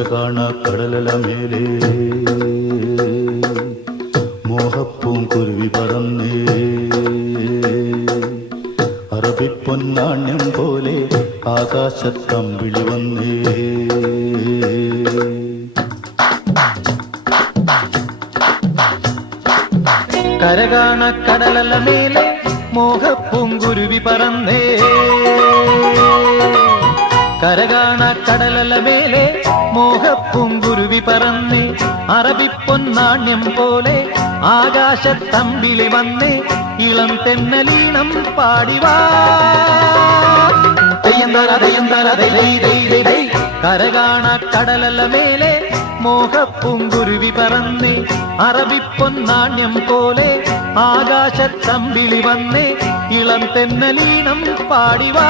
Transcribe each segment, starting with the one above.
കരകാണ കടലല മേലേ മോഹപ്പൂം കുരുവി പറന്നേ അറബിപ്പൊന്നാണ്യം പോലെ ആകാശത്തമ്പിളി വന്നേ കരകാണ കടലല മേലെ മോഹപ്പൂം കുരുവി പറന്നേ കരകാണ കടലല മേലെ മോഹപ്പൂം കുരുവി പറന്നേ അറബിപ്പൊന്നാണ്യം പോലെ ആകാശത്തമ്പിളി വന്നേ ഇളം തെന്നലീണം പാടിവാ കരകാണ കടലല മേലെ മോഹപ്പൂം കുരുവി പറന്നേ അറബിപ്പൊന്നാണ്യം പോലെ ആകാശത്തമ്പിളി വന്നേ ഇളം തെന്നലീണം പാടിവാ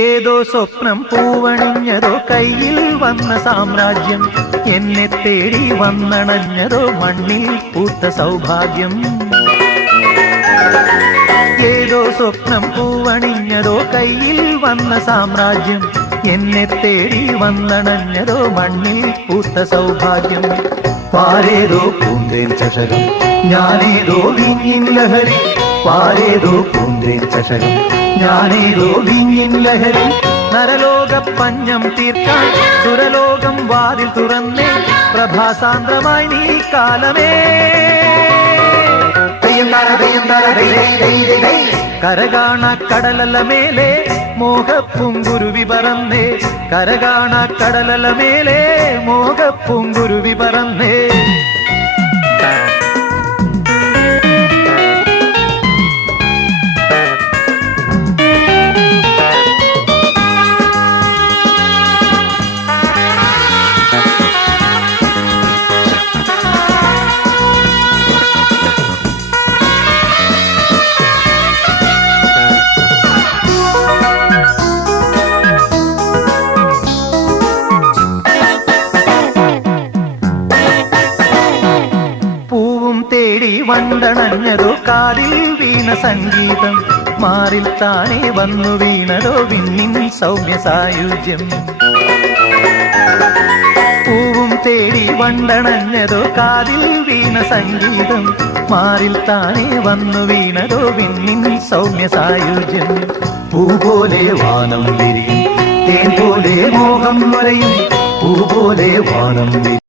ഏതോ സ്വപ്നം പൂവണിഞ്ഞതോ കയ്യിൽ വന്ന സാമ്രാജ്യം എന്നെ തേടി വന്നണഞ്ഞതോ മണ്ണിൽ പൂത്ത സൗഭാഗ്യം ഏതോ സ്വപ്നം പൂവണിഞ്ഞതോ കയ്യിൽ വന്ന സാമ്രാജ്യം എന്നെ തേടി വന്നണഞ്ഞതോ മണ്ണിൽ പൂത്ത സൗഭാഗ്യം പാരേതോ പൂന്തേൻ ചഷകം ഞാനേതോ വീഞ്ഞിൻ ലഹരി പാരേതോ പൂന്തേൻ ചഷകം ഞാനേതോ വീഞ്ഞിൻ ലഹരി നരലോക പഞ്ഞം തീർക്കാൻ സുരലോകം വാതിൽ തുറന്നേ പ്രഭാസാന്ദ്രമായി നീ കാലമേ കരകാണ കടലല മേലെ മോഹപ്പൂം കുരുവി പറന്നേ കരകാണ കടലല മേലെ മോഹപ്പൂം കുരുവി പറന്നേ തേടി വണ്ടണഞ്ഞതോ കാതിൽ വീണ സംഗീതം മാറിൽ താനേ വന്നു വീണതോ വിണ്ണിൻ സൗമ്യ സായുജ്യം പൂവും തേടി വണ്ടണഞ്ഞതോ കാതിൽ വീണ സംഗീതം മാറിൽ താനേ വന്നു വീണതോ വിണ്ണിൻ സൗമ്യ സായുജ്യം പൂ പോലെ വാനം വിരിയും തേൻ പോലെ മോഹം വരയും പൂ പോലെ വാനം